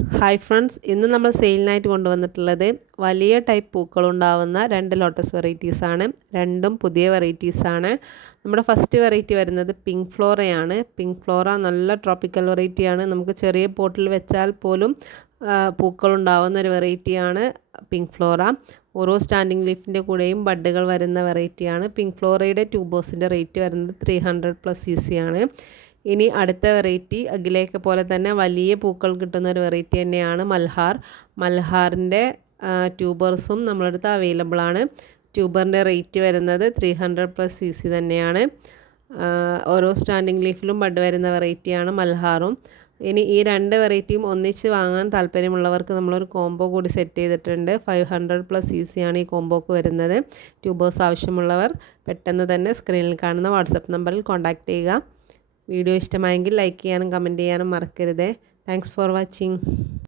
Hi friends, ഇന്ന് നമ്മൾ സെയിലിനായിട്ട് കൊണ്ടുവന്നിട്ടുള്ളത് വലിയ ടൈപ്പ് പൂക്കളുണ്ടാവുന്ന 2 ലോട്ടസ് വെറൈറ്റീസാണ്. രണ്ടും പുതിയ വെറൈറ്റീസാണ്. നമ്മുടെ ഫസ്റ്റ് വെറൈറ്റി വരുന്നത് പിങ്ക് ഫ്ലോറയാണ്. പിങ്ക് ഫ്ലോറ നല്ല ട്രോപ്പിക്കൽ വെറൈറ്റിയാണ്. നമുക്ക് ചെറിയ പോട്ടിൽ വെച്ചാൽ പോലും പൂക്കളുണ്ടാവുന്ന ഒരു വെറൈറ്റിയാണ് പിങ്ക് ഫ്ലോറ. ഓരോ സ്റ്റാൻഡിങ് ലീഫിൻ്റെ കൂടെയും ബഡ്ഡുകൾ വരുന്ന വെറൈറ്റിയാണ്. പിങ്ക് ഫ്ലോറയുടെ ട്യൂബേഴ്സിൻ്റെ റേറ്റ് വരുന്നത് 300+ cc ആണ്. ഇനി അടുത്ത വെറൈറ്റി അഖിലേക്ക് പോലെ തന്നെ വലിയ പൂക്കൾ കിട്ടുന്ന ഒരു വെറൈറ്റി തന്നെയാണ് മൽഹാർ. മൽഹാറിൻ്റെ ട്യൂബേഴ്സും നമ്മളടുത്ത് അവൈലബിൾ ആണ്. ട്യൂബറിൻ്റെ റേറ്റ് വരുന്നത് 300+ cc തന്നെയാണ്. ഓരോ സ്റ്റാൻഡിങ് ലീഫിലും ബഡ് വരുന്ന വെറൈറ്റിയാണ് മൽഹാറും. ഇനി ഈ 2 വെറൈറ്റിയും ഒന്നിച്ച് വാങ്ങാൻ താല്പര്യമുള്ളവർക്ക് നമ്മളൊരു കോംബോ കൂടി സെറ്റ് ചെയ്തിട്ടുണ്ട്. 500+ cc ആണ് ഈ കോംബോക്ക് വരുന്നത്. ട്യൂബേഴ്സ് ആവശ്യമുള്ളവർ പെട്ടെന്ന് തന്നെ സ്ക്രീനിൽ കാണുന്ന വാട്സപ്പ് നമ്പറിൽ കോൺടാക്റ്റ് ചെയ്യുക. വീഡിയോ ഇഷ്ടമായെങ്കിൽ ലൈക്ക് ചെയ്യാനും കമൻറ്റ് ചെയ്യാനും മറക്കരുത്. Thanks for watching.